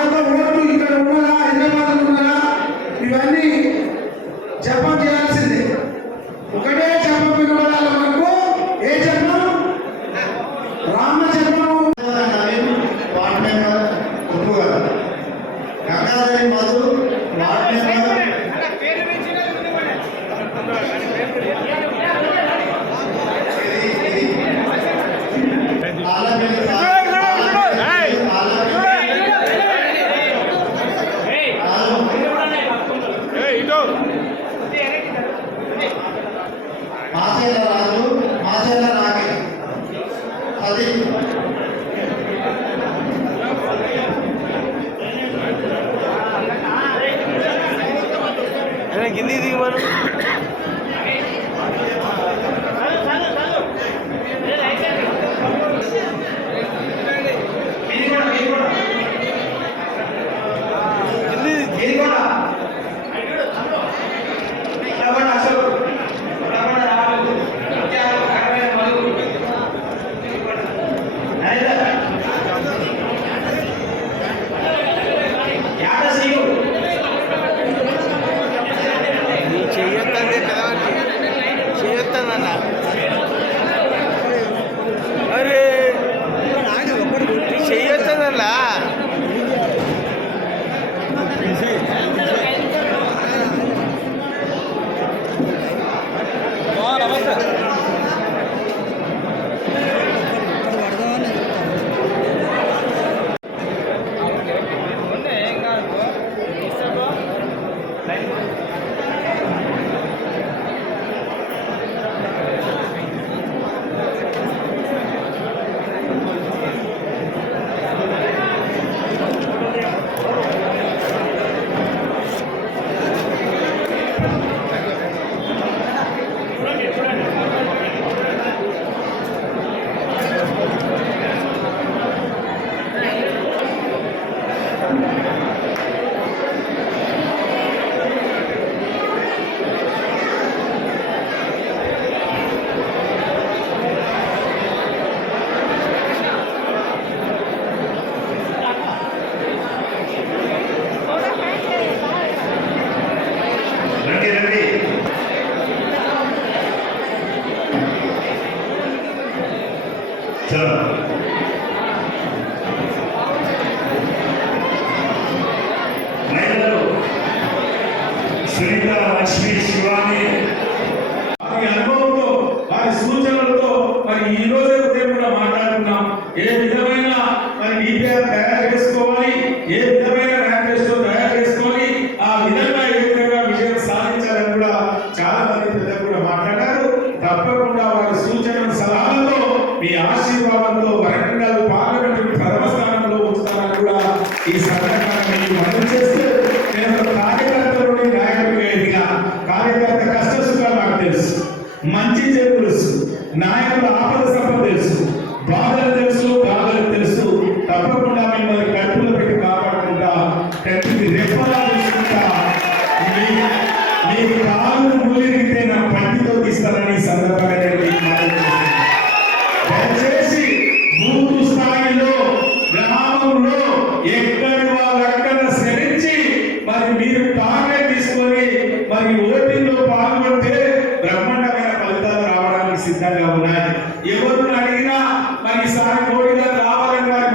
యొక్క ఓట్లు ఇక్కడ ఉన్నారా, హైదరాబాద్ ఉన్నారా, ఇవన్నీ జపం చేయాల్సిందే. ఒకటే జపం వినబడాలి మనకు. ఏ జపం? రామ జపం. వార్డ్ మెంబర్ ఉప్పు గారు, గంగాధరి మధు వార్డ్ మెంబర్, మాచేల రాజు, మాచేల రాగి, అది కింది దిగి మనం అరే చెయ్యొద్దనలా సునీత, లక్ష్మి, శివాని వారి అనుభవంతో వారి సూచనలతో మరి ఈ రోజే ఉదయం కూడా మాట్లాడుకున్నాం. ఏ విధమైన మరి డిపిఆర్ తయారు చేసుకోవాలి, ఏ విధమైన